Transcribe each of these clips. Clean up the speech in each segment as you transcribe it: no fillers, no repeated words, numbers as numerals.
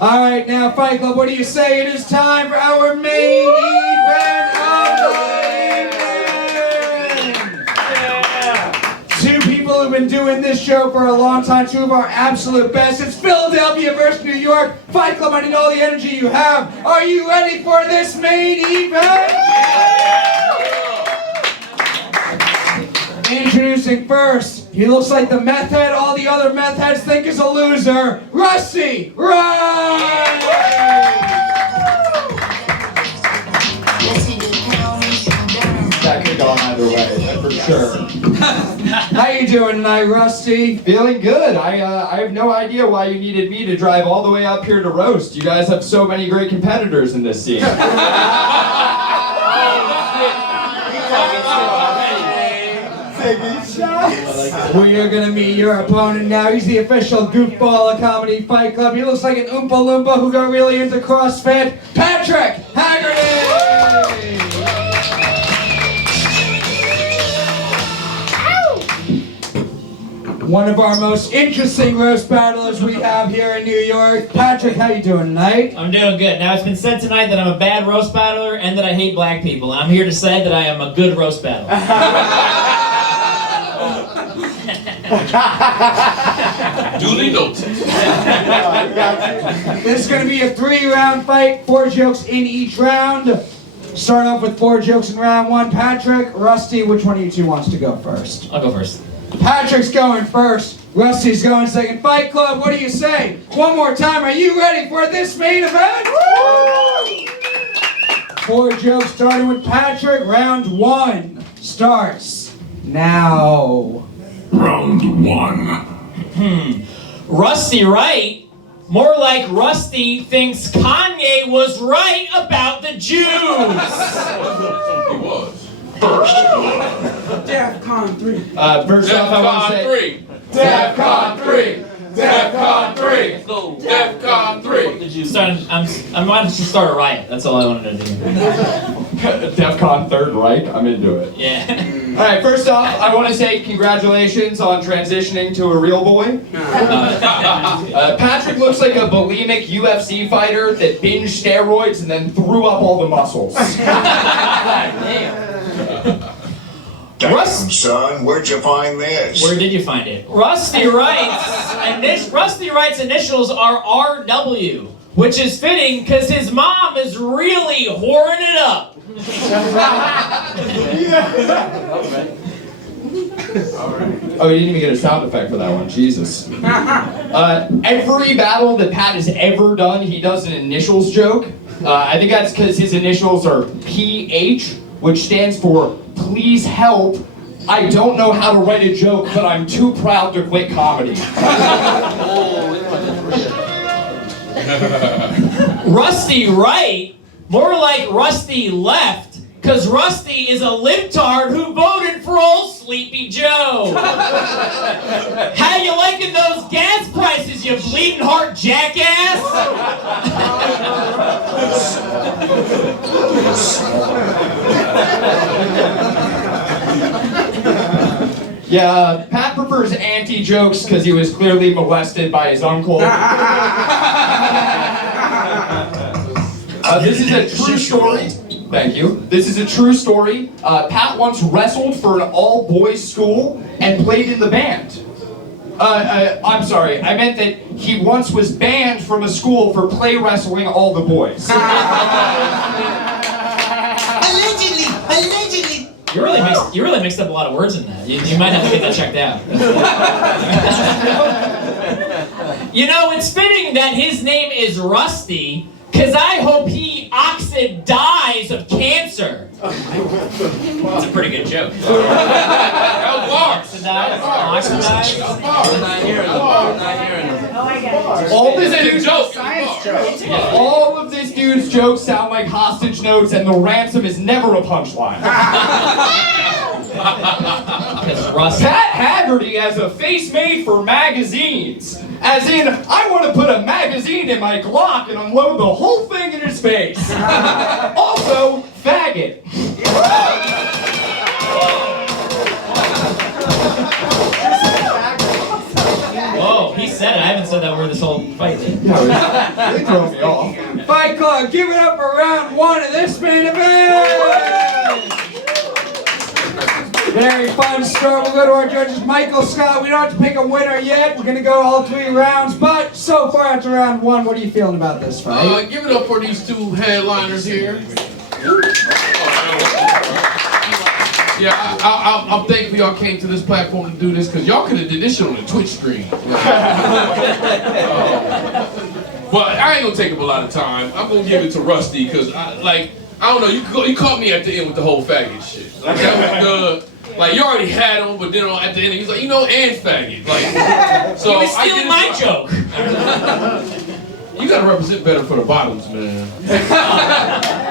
All right, now Fight Club, what do you say? It is time for our main event of the evening. Two people who've been doing this show for a long time, two of our absolute best. It's Philadelphia versus New York. Fight Club, I need all the energy you have. Are you ready for this main event? Introducing first, he looks like the meth head all the other meth heads think is a loser, Rusty Wright! That could have gone either way, for sure. How you doing tonight, Rusty? Feeling good. I have no idea why you needed me to drive all the way up here to roast. You guys have so many great competitors in this scene. Well, you're gonna meet your opponent now. He's the official Goofball of Comedy Fight Club. He looks like an Oompa Loompa who got really into CrossFit. Patrick Haggerty! One of our most interesting roast battlers we have here in New York. Patrick, how you doing tonight? I'm doing good. Now, it's been said tonight that I'm a bad roast battler and that I hate black people. And I'm here to say that I am a good roast battler. Duly noted. This is going to be a 3-round fight, 4 jokes in each round. Start off with 4 jokes in round 1. Patrick, Rusty, which one of you two wants to go first? I'll go first. Patrick's going first. Rusty's going second. Fight Club, what do you say? One more time, are you ready for this main event? 4 jokes starting with Patrick. Round 1 starts now. Round 1. Rusty Wright? More like Rusty thinks Kanye was right about the Jews. He was. First blood. DEFCON 3. First off, I want to say... DEFCON 3. DEFCON 3. DEFCON 3. I wanted to start a riot. That's all I wanted to do. DEFCON 3rd, right? I'm into it. Yeah. Alright, first off, I want to say congratulations on transitioning to a real boy. Patrick looks like a bulimic UFC fighter that binged steroids and then threw up all the muscles. Damn, son, where'd you find this? Where did you find it? Rusty Wright's initials are RW, which is fitting because his mom is really whoring it up. Oh, you didn't even get a sound effect for that one. Jesus. Every battle that Pat has ever done, he does an initials joke. I think that's because his initials are PH, which stands for Please Help. I don't know how to write a joke, but I'm too proud to quit comedy. Rusty Wright? More like Rusty left, because Rusty is a libtard who voted for old Sleepy Joe. How you liking those gas prices, you bleeding heart jackass? Yeah, Pat prefers anti-jokes because he was clearly molested by his uncle. This is a true story. Thank you. This is a true story. Pat once wrestled for an all-boys school and played in the band. I'm sorry, I meant that he once was banned from a school for play wrestling all the boys. Allegedly. You really mixed up a lot of words in that. You might have to get that checked out. You know, it's fitting that his name is Rusty, because I hope he dies of cancer. That's a pretty good joke. All of this dude's jokes sound like hostage notes, and the ransom is never a punchline. Pat Haggerty has a face made for magazines. As in, I want to put a magazine in my Glock and unload the whole thing in his face. Also, faggot. Whoa, he said it. I haven't said that we're this whole fight. Yeah, they throw me off. Fight Club, give it up for round one of this main event! Very fun start. We'll go to our judges, Michael, Scott. We don't have to pick a winner yet. We're going to go all 3 rounds. But so far after round 1, what are you feeling about this fight? Give it up for these 2 headliners here. Yeah, I'm thankful y'all came to this platform to do this, because y'all could have did this shit on the Twitch stream. But I ain't gonna take up a lot of time. I'm gonna give it to Rusty, because I don't know, you caught me at the end with the whole faggot shit. Like, that was the, like, you already had him, but then at the end he's like, you know, and faggot. Like, so He was stealing my joke. You gotta represent better for the bottoms, man.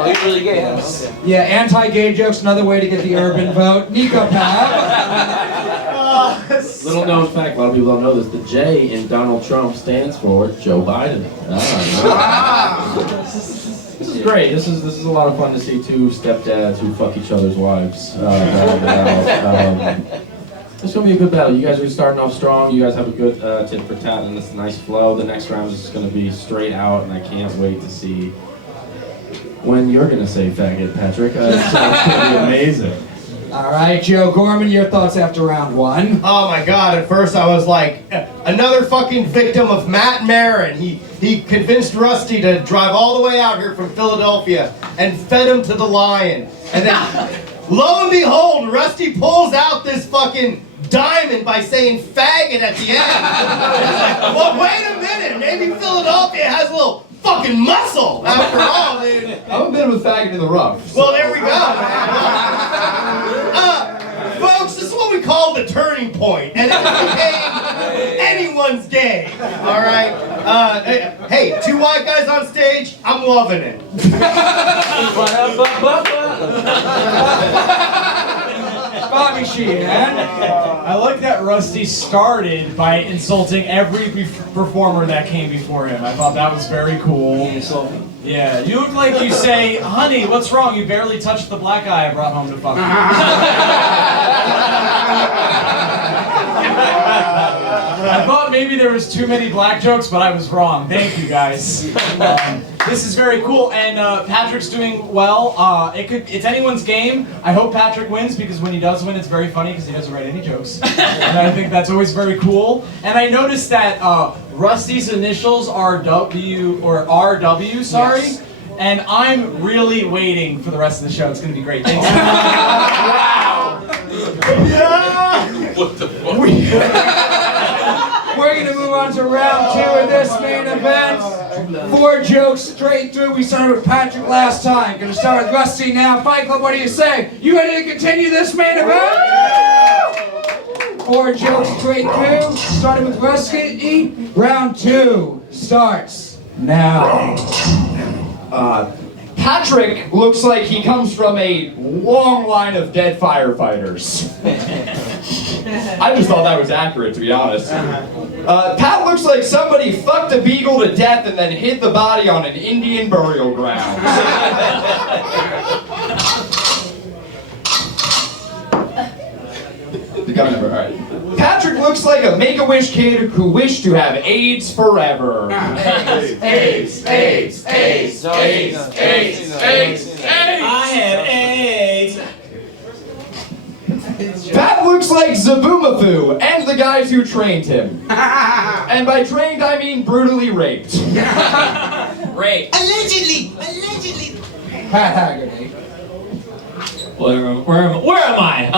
Oh, he's really gay, huh? Yeah, anti-gay jokes, another way to get the urban vote. Niko Pav. Little known fact, a lot of people don't know this, the J in Donald Trump stands for Joe Biden. This is great. This is a lot of fun to see 2 stepdads who fuck each other's wives. It's gonna be a good battle. You guys are starting off strong. You guys have a good tit for tat and this nice flow. The next round is gonna be straight out, and I can't wait to see when you're gonna say faggot, Patrick. It's gonna be amazing. All right, Joe Gorman, your thoughts after round 1? Oh my God, at first I was like, another fucking victim of Matt Maran. He convinced Rusty to drive all the way out here from Philadelphia and fed him to the lion. And then, lo and behold, Rusty pulls out this fucking diamond by saying faggot at the end. It's like, well, wait a minute, maybe Philadelphia has a little fucking muscle after all, dude. I'm a bit of a faggot in the rough. Well, there we go, man. Folks, this is what we call the turning point, and it became anyone's game. All right. Hey, 2 white guys on stage. I'm loving it. Bobby Sheehan. I like that Rusty started by insulting every performer that came before him. I thought that was very cool. Yeah, you look like you say, honey, what's wrong? You barely touched the black guy I brought home to fuck you. I thought maybe there was too many black jokes, but I was wrong. Thank you, guys. This is very cool, and Patrick's doing well. It's anyone's game. I hope Patrick wins, because when he does win, it's very funny because he doesn't write any jokes. And I think that's always very cool. And I noticed that Rusty's initials are W or RW, sorry. Yes. And I'm really waiting for the rest of the show. It's going to be great. Thanks. Wow. Yeah. What the fuck? We're going to move on to round 2 of this main event. 4 jokes straight through. We started with Patrick last time. Going to start with Rusty now. Fight Club, what do you say? You ready to continue this main event? 4 jokes straight through. Starting with Rusty. Round 2 starts now. Patrick looks like he comes from a long line of dead firefighters. I just thought that was accurate, to be honest. Pat looks like somebody fucked a beagle to death and then hid the body on an Indian burial ground. The gun number, all right. Patrick looks like a Make-A-Wish kid who wished to have AIDS forever. AIDS, AIDS, AIDS, AIDS, AIDS, AIDS, AIDS. I have AIDS. Pat looks like Zaboomafoo and the guys who trained him. And by trained, I mean brutally raped. Rape. Allegedly. Pat Haggerty. Where am I?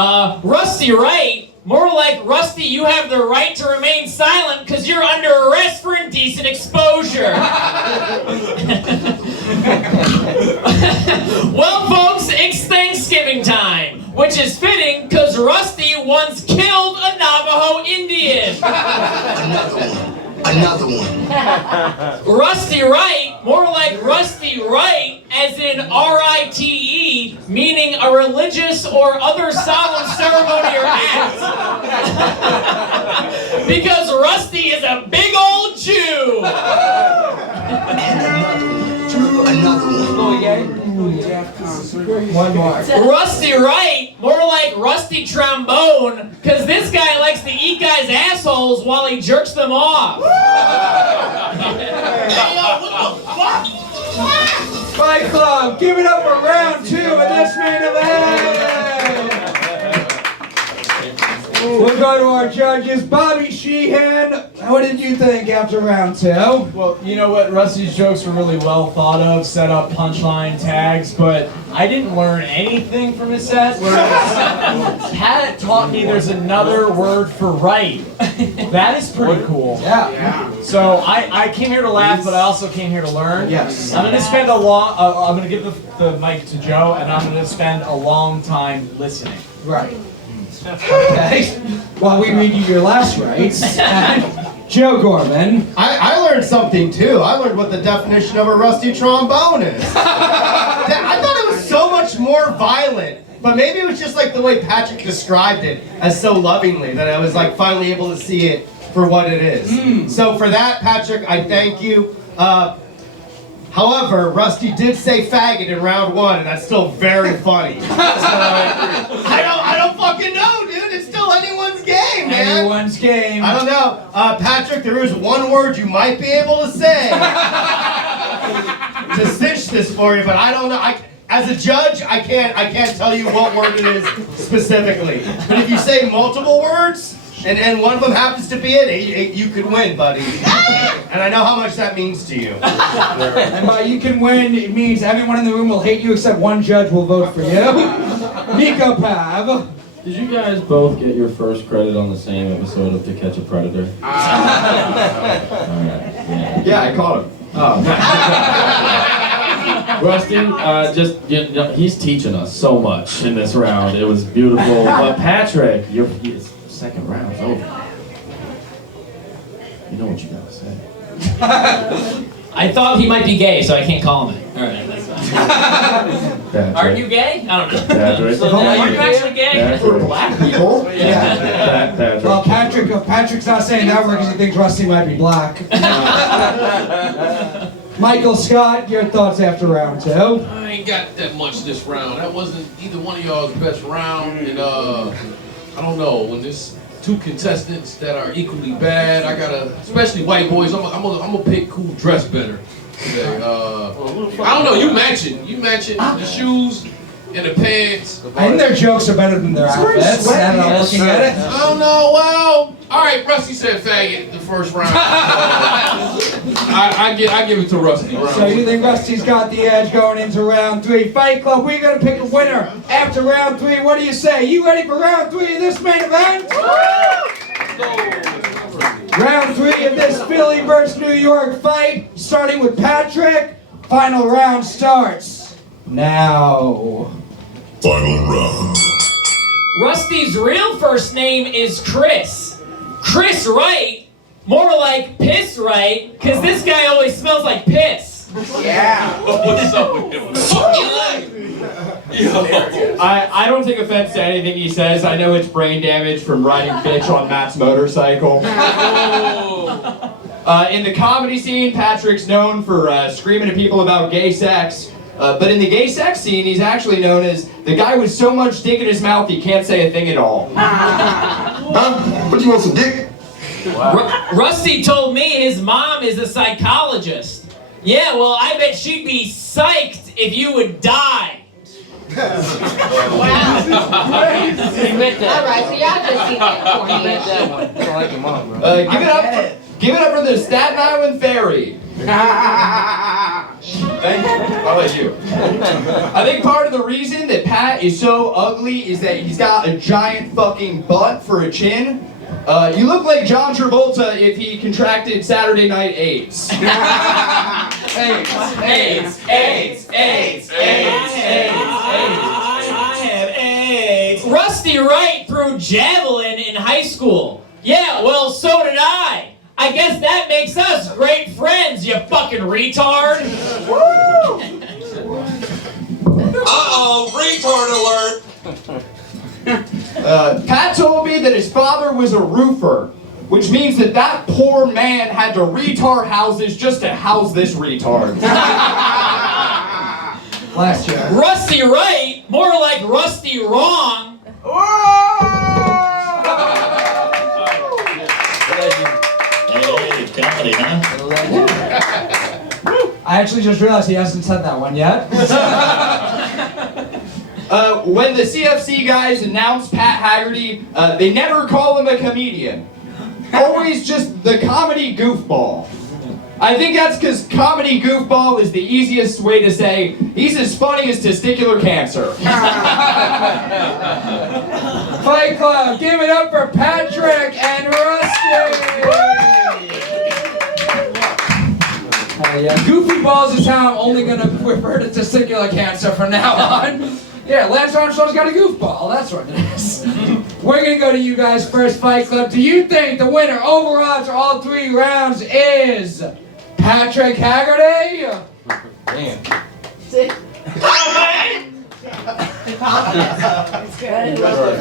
Rusty Wright. More like, Rusty, you have the right to remain silent because you're under arrest for indecent exposure. Well, folks, it's Thanksgiving time, which is fitting because Rusty once killed a Navajo Indian. Another one. Rusty Wright, more like Rusty Wright, as in R-I-T-E, meaning a religious or other solemn ceremony or act. Because Rusty is a big old Jew. Another one. One more. Rusty Wright more like Rusty Trombone, cause this guy likes to eat guys' assholes while he jerks them off. Hey, yo, what the fuck? Fight Club, give it up for round 2 in this main event. We'll go to our judges. Bobby Sheehan, what did you think after round 2? Well, you know what? Rusty's jokes were really well thought of, set up punchline tags, but I didn't learn anything from his set. Whereas Pat taught me there's another word for right. That is pretty cool. Yeah. So I came here to laugh, but I also came here to learn. Yes. I'm gonna spend I'm gonna give the mic to Joe, and I'm gonna spend a long time listening. Right. Okay. While we read you your last rights, Joe Gorman. I learned something too. I learned what the definition of a rusty trombone is. I thought it was so much more violent, but maybe it was just like the way Patrick described it as so lovingly that I was like finally able to see it for what it is. So for that, Patrick, I thank you. However, Rusty did say faggot in round 1, and that's still very funny. So, I don't fucking know, dude. It's still anyone's game, man. Anyone's game. I don't know. Patrick, there is one word you might be able to say to cinch this for you, but I don't know. As a judge, I can't tell you what word it is specifically. But if you say multiple words, and one of them happens to be it, you could win, buddy. And I know how much that means to you. And by you can win, it means everyone in the room will hate you except one judge will vote for you. Niko Pav. Did you guys both get your first credit on the same episode of To Catch a Predator? Alright, Yeah, I caught him. Oh. Rusty, he's teaching us so much in this round. It was beautiful. But Patrick, your second round's over. You know what you gotta say. I thought he might be gay, so I can't call him it. Alright, that's fine. Patrick. Are you gay? I don't know. Patrick. Are you actually gay? Patrick. For black people? Yeah. Patrick. Well, Patrick's not saying that word because he thinks Rusty might be black. Michael Scott, your thoughts after round 2? I ain't got that much this round. That wasn't either one of y'all's best round, and I don't know, when there's 2 contestants that are equally bad, I gotta, especially white boys, I'm gonna pick who dress better today. I don't know, you matching the shoes and the pants. I think their jokes are better than their outfits. Now that I'm looking at it. I don't know, well, all right, Rusty said faggot the first round. I give it to Rusty. So you think Rusty's got the edge going into round 3? Fight Club, we're going to pick a winner after round 3. What do you say? You ready for round 3 of this main event? Round 3 of this Philly versus New York fight, starting with Patrick. Final round starts now. Final round. Rusty's real first name is Chris. Chris Wright, more like Piss Wright, because this guy always smells like piss. Yeah. What's up with him? I don't take offense to anything he says. I know it's brain damage from riding bitch on Matt's motorcycle. In the comedy scene, Patrick's known for screaming at people about gay sex. But in the gay sex scene, he's actually known as the guy with so much dick in his mouth he can't say a thing at all. Huh? What, you want some dick? Rusty told me his mom is a psychologist. Yeah, well, I bet she'd be psyched if you would die. Wow. Alright, so y'all just see that for me. I don't like your mom, bro. Give it up for the Staten Island Ferry. Thank you. How about you? I think part of the reason that Pat is so ugly is that he's got a giant fucking butt for a chin. You look like John Travolta if he contracted Saturday Night AIDS. AIDS. I have AIDS. Rusty Wright threw javelin in high school. Yeah, well, so did I. I guess that makes us great friends, you fucking retard. Uh-oh, retard alert. Pat told me that his father was a roofer, which means that poor man had to retard houses just to house this retard. Last year. Rusty Wright, more like Rusty Wrong, Hey, comedy, huh? I actually just realized he hasn't said that one yet. When the CFC guys announce Pat Haggerty, they never call him a comedian. Always just the comedy goofball. I think that's because comedy goofball is the easiest way to say he's as funny as testicular cancer. Fight Club, give it up for Patrick and Rusty! Yeah, Goofy Balls is how I'm only gonna refer to testicular cancer from now on. Yeah, Lance Armstrong's got a goofball, that's what it is. We're gonna go to you guys first, Fight Club. Do you think the winner overall for all 3 rounds is Patrick Haggerty? Damn.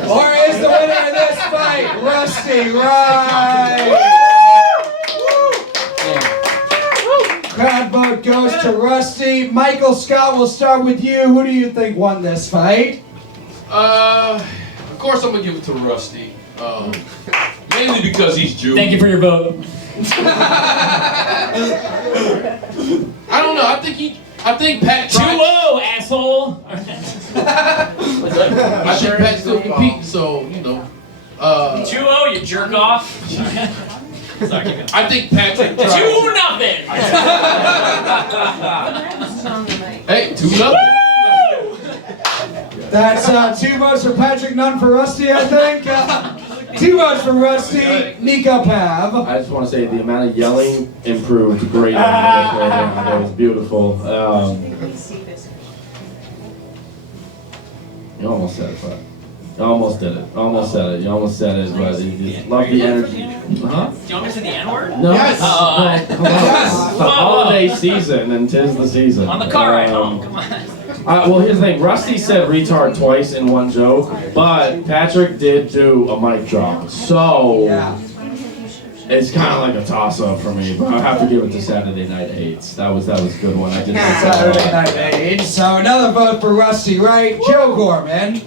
Or is the winner of this fight Rusty Wright? Crowd vote goes to Rusty. Michael Scott, we'll start with you. Who do you think won this fight? Of course I'm gonna give it to Rusty. Mainly because he's Jewish. Thank you for your vote. I don't know. I think Pat. 2-0, asshole. I think Pat still competing, so you know. 2-0, you jerk off. Sorry, I think Patrick. 2-0. Hey, 2-0. That's 2 votes for Patrick, none for Rusty, I think. 2 votes for Rusty. Niko Pav. I just want to say the amount of yelling improved greatly. That was beautiful. You almost said it, but you almost did it. Almost said it. You almost said it, but you just love the energy. Huh? Do you want me to say the N-word? No. Yes. Come on. It's the holiday season, and 'tis the season. On the car ride home, come on. Well, here's the thing. Rusty said retard twice in one joke, but Patrick did do a mic drop. So, it's kind of like a toss-up for me, but I have to give it to Saturday Night AIDS. That was a good one. I did Saturday Night AIDS. So another vote for Rusty Wright. Joe Gorman.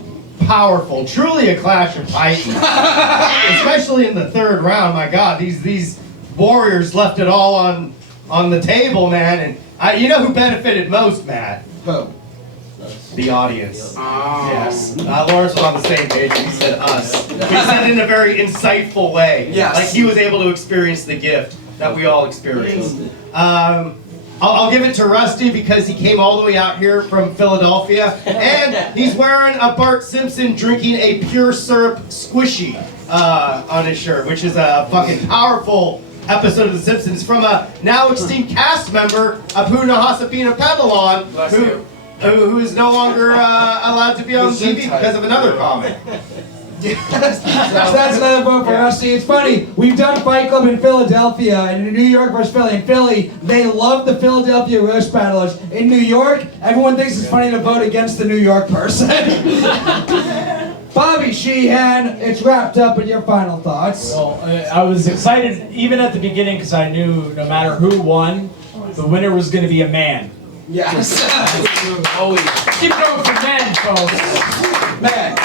Powerful, truly a clash of titans. Especially in the 3rd round. My God, these warriors left it all on the table, man. And you know who benefited most, Matt? Who? The audience. Yes. Lawrence was on the same page. He said us. He said it in a very insightful way. Yes. Like he was able to experience the gift that we all experienced. I'll give it to Rusty because he came all the way out here from Philadelphia, and he's wearing a Bart Simpson drinking a pure syrup squishy on his shirt, which is a fucking powerful episode of The Simpsons from a now extinct cast member of Puna Hasapina Pedalon, who is no longer allowed to be on TV because of another comic. So that's another vote for Rusty. It's funny, we've done Fight Club in Philadelphia and in New York versus Philly. In Philly, they love the Philadelphia roast battlers. In New York, everyone thinks it's funny to vote against the New York person. Bobby Sheehan, it's wrapped up with your final thoughts. Well, I was excited even at the beginning because I knew no matter who won, the winner was going to be a man. Yes. Always. Keep going for men, folks. Man.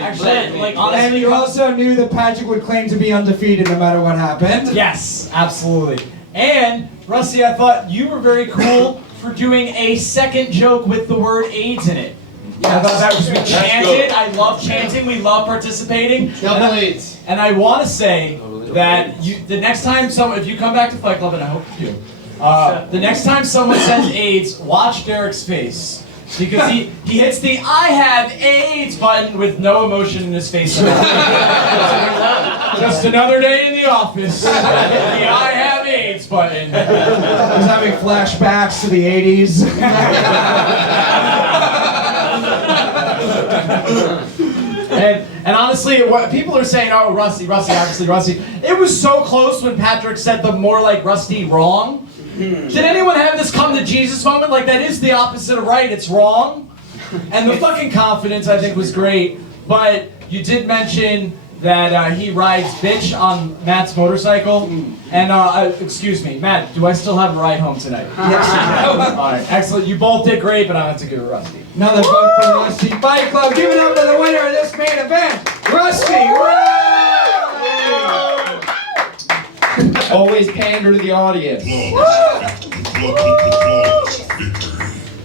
Actually, like And honestly, you also knew that Patrick would claim to be undefeated no matter what happened. yes, absolutely. And Rusty, I thought you were very cool for doing a second joke with the word AIDS in it. I thought that was, we chanted. I love chanting. We love participating. Double AIDS. And I want to say that the next time if you come back to Fight Club, and I hope you do, the next time someone says AIDS, watch Derick's face. Because he hits the I have AIDS button with no emotion in his face. Just another day in the office. The I have AIDS button. He's having flashbacks to the 80s. And honestly, what people are saying, oh, Rusty, obviously Rusty. It was so close when Patrick said the more like Rusty wrong. Did anyone have this come to Jesus moment? Like, that is the opposite of right, it's wrong. And the fucking confidence, I think, was great. But you did mention, that he rides bitch on Matt's motorcycle. And excuse me, Matt, do I still have a ride home tonight? Yes, you do. All right, excellent. You both did great, but I have to give it Rusty. Another vote for Rusty Fight Club. Give it up for the winner of this main event, Rusty Riley! Always pander to the audience.